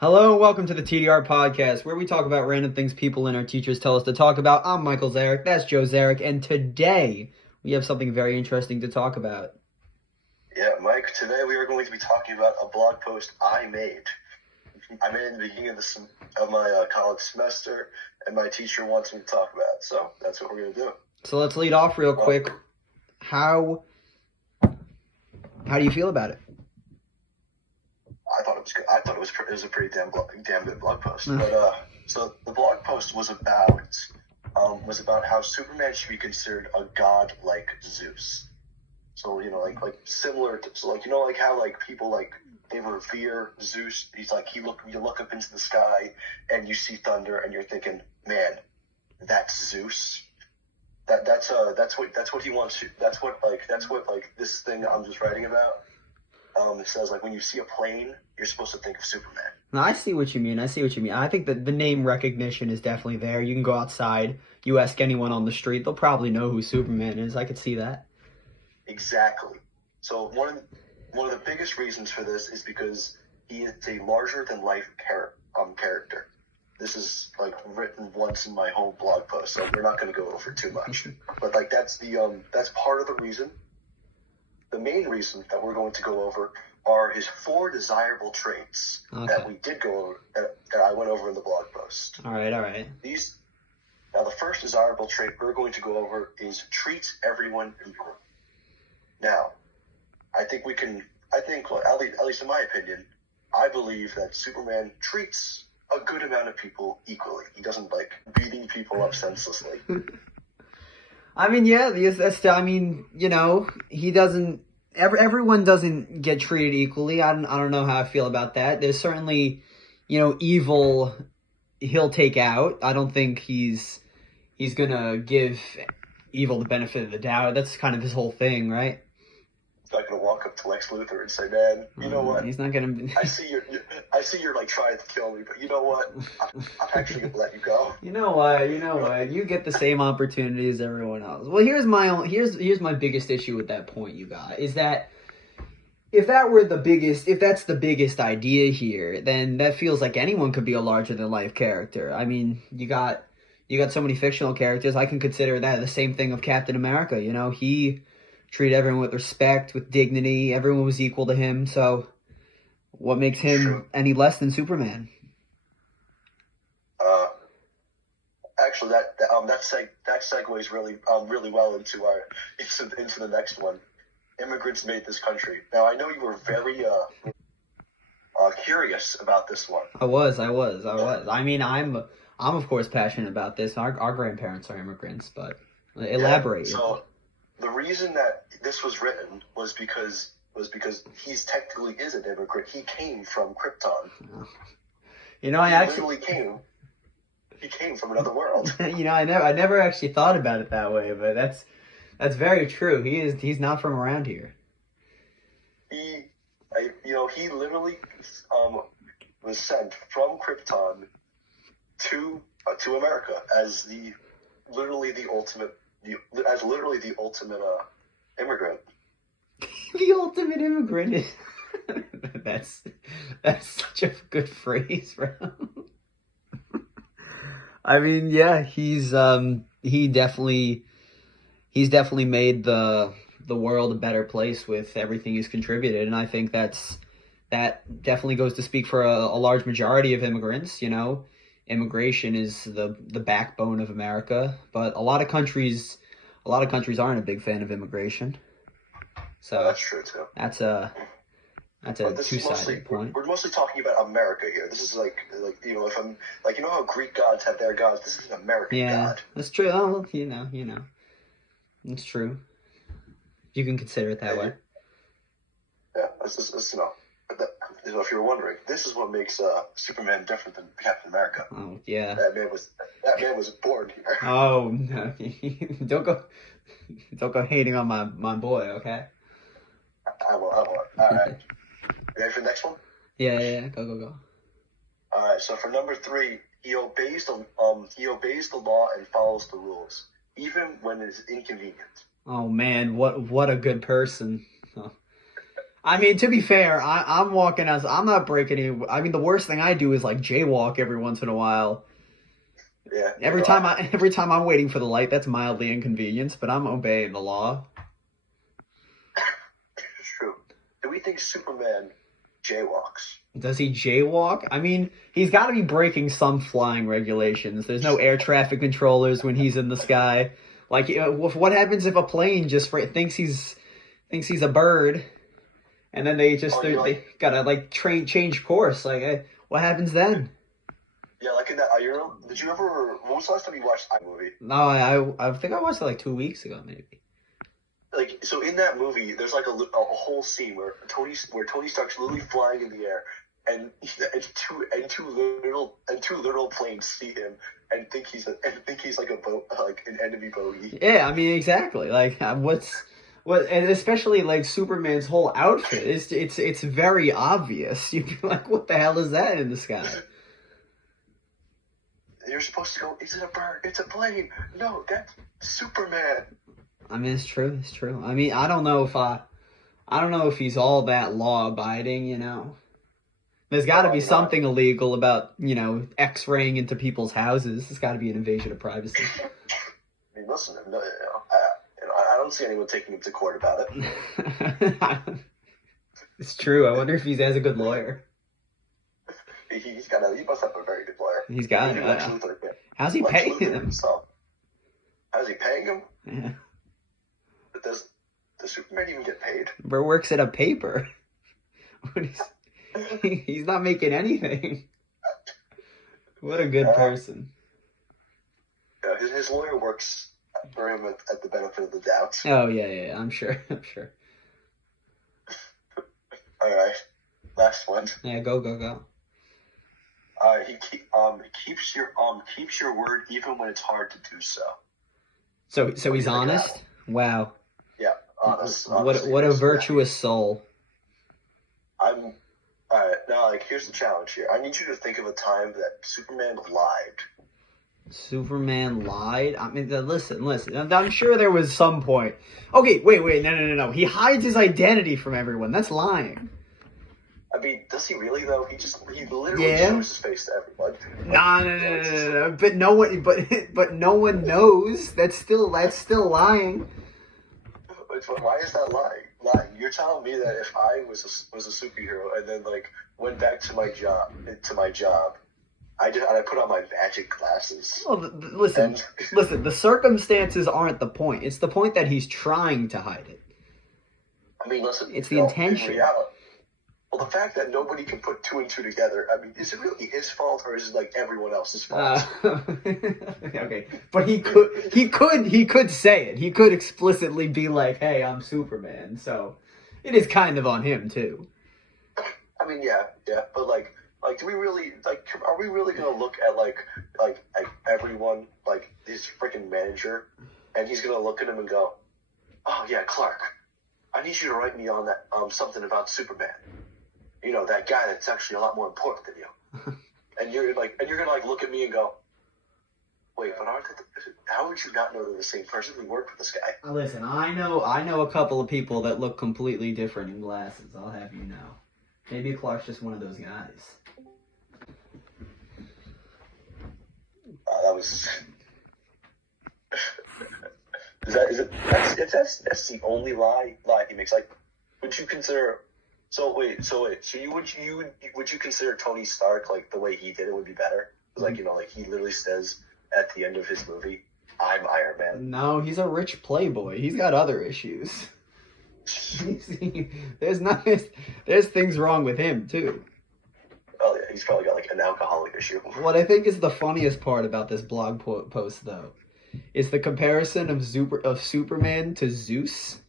Hello and welcome to the TDR Podcast, where we talk about random things people and our teachers tell us to talk about. I'm Michael Zarek, that's Joe Zarek, and today we have something very interesting to talk about. Yeah, Mike, today we are going to be talking about a blog post I made. I made it in the beginning of my college semester, and my teacher wants me to talk about it, so that's what we're going to do. So let's lead off real quick. How do you feel about it? I thought it was good. I thought it was a pretty damn good blog post. But so the blog post was about how Superman should be considered a god like Zeus. So like similar to like how like people like they revere Zeus. He's like you look up into the sky and you see thunder and you're thinking, man, that's Zeus. That's what he wants. That's what this thing I'm just writing about. It says, like, when you see a plane, you're supposed to think of Superman. No, I see what you mean. I think that the name recognition is definitely there. You can go outside, you ask anyone on the street, they'll probably know who Superman is. I could see that. Exactly. So one of the biggest reasons for this is because he is a larger-than-life character. This is, like, written once in my whole blog post, so we're not going to go over too much. But, like, that's part of the reason. The main reason that we're going to go over are his 4 desirable traits that we did go over, that I went over in the blog post. All right. Now, the first desirable trait we're going to go over is treat everyone equal. Now, at least in my opinion, I believe that Superman treats a good amount of people equally. He doesn't like beating people up senselessly. I mean, yeah, he doesn't. Everyone doesn't get treated equally. I don't know how I feel about that. There's certainly, evil he'll take out. I don't think he's gonna give evil the benefit of the doubt. That's kind of his whole thing, right? He's not gonna walk up to Lex Luthor and say, "Man, you know what? He's not gonna. I see you're like trying to kill me, but you know what? I'm actually gonna let you go." You know what? You get the same opportunity as everyone else. Well, here's my biggest issue with that point you got is that if that's the biggest idea here, then that feels like anyone could be a larger than life character. I mean, you got so many fictional characters. I can consider that the same thing of Captain America. He treated everyone with respect, with dignity. Everyone was equal to him. So what makes him any less than Superman? Actually, that segues really well into the next one. Immigrants made this country. Now, I know you were very curious about this one. I was. I mean, I'm of course passionate about this. Our grandparents are immigrants, but elaborate. Yeah, so the reason that this was written was because he's technically is an immigrant. He came from Krypton. He came from another world. I never actually thought about it that way, but that's very true. He's not from around here. He literally was sent from Krypton to America as literally the ultimate immigrant. The ultimate immigrant. That's such a good phrase, bro. I mean, yeah, he's definitely made the world a better place with everything he's contributed, and I think that definitely goes to speak for a large majority of immigrants. Immigration is the backbone of America, but a lot of countries aren't a big fan of immigration. So that's true too. That's a two-sided point. We're mostly talking about America here. This is like if I'm like how Greek gods have their gods. This is an American god. Yeah, that's true. Oh, it's true. You can consider it that way. Yeah, if you were wondering, this is what makes Superman different than Captain America. Oh yeah. That man was born here. Oh no! Don't go hating on my boy, okay? I won't. All right. Ready for the next one? Yeah. Go. All right. So for number 3, he obeys the law and follows the rules, even when it is inconvenient. Oh man, what a good person. I mean, to be fair, I'm walking as I'm not breaking any. I mean, the worst thing I do is like jaywalk every once in a while. Yeah. Every time I'm waiting for the light, that's mildly inconvenience, but I'm obeying the law. It's true. Do we think Superman jaywalks? Does he jaywalk? I mean, he's got to be breaking some flying regulations. There's no air traffic controllers when he's in the sky. Like, what happens if a plane just thinks he's a bird, and then they gotta like change course? Like, what happens then? Yeah, like in that. Did you ever? When was the last time you watched that movie? No, I think I watched it like 2 weeks ago, maybe. Like, so in that movie, there's like a whole scene where Tony Stark's literally flying in the air, and two little planes see him and think he's like a boat, like an enemy boatie. Yeah, I mean, exactly. Like, and especially like Superman's whole outfit it's very obvious. You'd be like, what the hell is that in the sky? You're supposed to go, is it a bird? It's a plane. No, that's Superman. I mean, it's true. It's true. I mean, I don't know if he's all that law abiding. You know, there's got to be something illegal about X-raying into people's houses. There's got to be an invasion of privacy. I mean, listen, I don't see anyone taking him to court about it. It's true. I wonder if he has a good lawyer. He must have a very good lawyer. He's got it. How's he paying him? How's he paying him? Yeah. Does Superman even get paid? Bro works at a paper. He's not making anything. What a good person. Yeah, his lawyer works for him at the benefit of the doubt. Oh yeah, I'm sure. All right, last one. Yeah, go. He keeps your word even when it's hard to do so. So he's honest. Wow. Yeah, honest. What a virtuous soul. All right. Now, here's the challenge here. I need you to think of a time that Superman lied. Superman lied? I mean, listen. I'm sure there was some point. Okay, wait. No. He hides his identity from everyone. That's lying. I mean, does he really though? He literally shows his face to everyone. No. But no one knows. That's still lying. Why is that lying? You're telling me that if I was a superhero and then went back to my job, I put on my magic glasses. Well, listen. The circumstances aren't the point. It's the point that he's trying to hide it. I mean, listen. It's the intention. Well, the fact that nobody can put two and two together, I mean, is it really his fault or is it everyone else's fault? Okay, but he could say it. He could explicitly be like, "Hey, I'm Superman." So it is kind of on him too. I mean, yeah, but do we really are we really gonna look at everyone his freaking manager, and he's gonna look at him and go, "Oh yeah, Clark, I need you to write me on that something about Superman. You know, that guy that's actually a lot more important than you." and you're gonna look at me and go, "Wait, but how would you not know they're the same person? We worked with this guy." Listen, I know a couple of people that look completely different in glasses. I'll have you know. Maybe Clark's just one of those guys. That was. That's the only lie he makes. Would you consider? So would you consider Tony Stark the way he did it would be better? Because he literally says at the end of his movie, "I'm Iron Man." No, he's a rich playboy. He's got other issues. There's things wrong with him too. Oh yeah, he's probably got an alcoholic issue. What I think is the funniest part about this blog post though is the comparison of Superman to Zeus.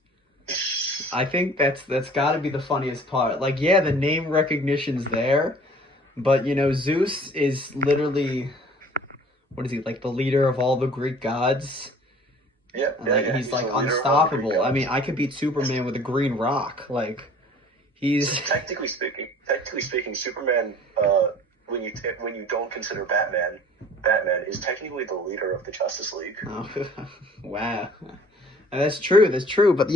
I think that's got to be the funniest part. The name recognition's there, but Zeus is literally, what is he, the leader of all the Greek gods? Yeah, he's unstoppable. I mean, I could beat Superman with a green rock. He's technically speaking, Superman. When you don't consider Batman is technically the leader of the Justice League. Oh, wow, that's true. But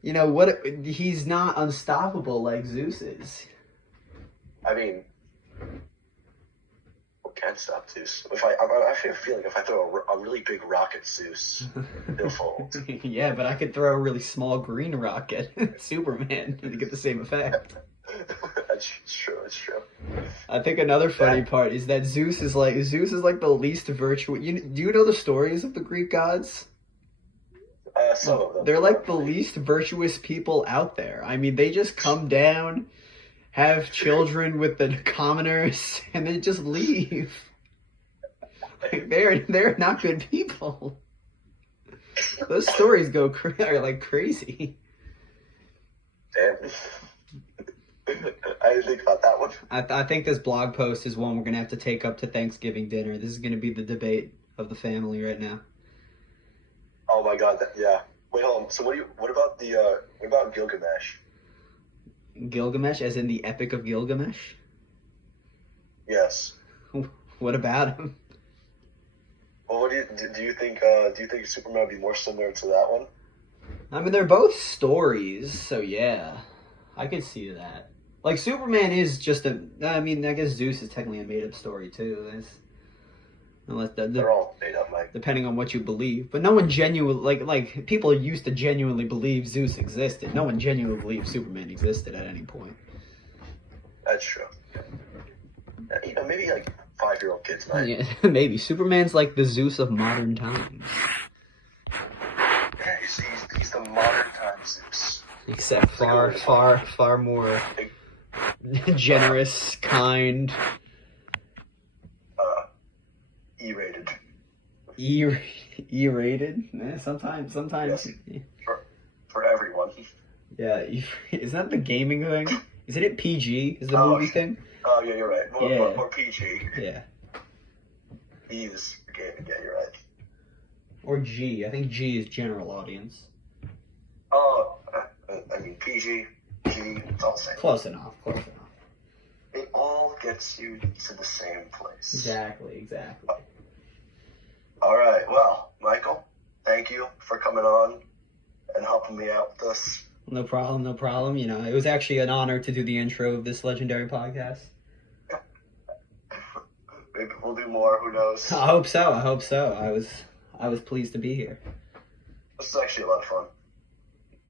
You know what? He's not unstoppable like Zeus is. I mean, what can stop Zeus? I feel feeling if I throw a really big rock at Zeus, he'll fold. Yeah, but I could throw a really small green rock at Superman to get the same effect. That's true. It's true. I think another funny part is that Zeus is like the least virtuous. Do you know the stories of the Greek gods? Some of them. They're like the least virtuous people out there. I mean, they just come down, have children with the commoners, and then just leave. Like, they're not good people. Those stories are like crazy. Damn. I didn't think about that one. I think this blog post is one we're gonna have to take up to Thanksgiving dinner. This is gonna be the debate of the family right now. Oh my god, yeah. Wait, hold on. So what about Gilgamesh? Gilgamesh, as in the Epic of Gilgamesh? Yes. What about him? Well, what do you think Superman would be more similar to that one? I mean, they're both stories, so yeah. I could see that. Like, Superman is just I mean, I guess Zeus is technically a made-up story, too. They're all made up, Mike. Depending on what you believe. But no one like people used to genuinely believe Zeus existed. No one genuinely believed Superman existed at any point. That's true. You know, maybe like 5-year-old kids might. Yeah, maybe. Superman's like the Zeus of modern times. Yeah, he's the modern time Zeus. Except far more generous, kind. E-rated. E-rated? Sometimes. Yes. For everyone. Yeah, is that the gaming thing? Isn't it PG? Is the movie thing? Oh, yeah, you're right. More PG. Yeah. E is gaming, yeah, you're right. Or G. I think G is general audience. Oh, I mean, PG, G, it's all the same. Close enough. It all gets you to the same place. Exactly. All right, well, Michael, thank you for coming on and helping me out with this. No problem. You know, it was actually an honor to do the intro of this legendary podcast. Maybe we'll do more, who knows? I hope so. I was pleased to be here. This is actually a lot of fun.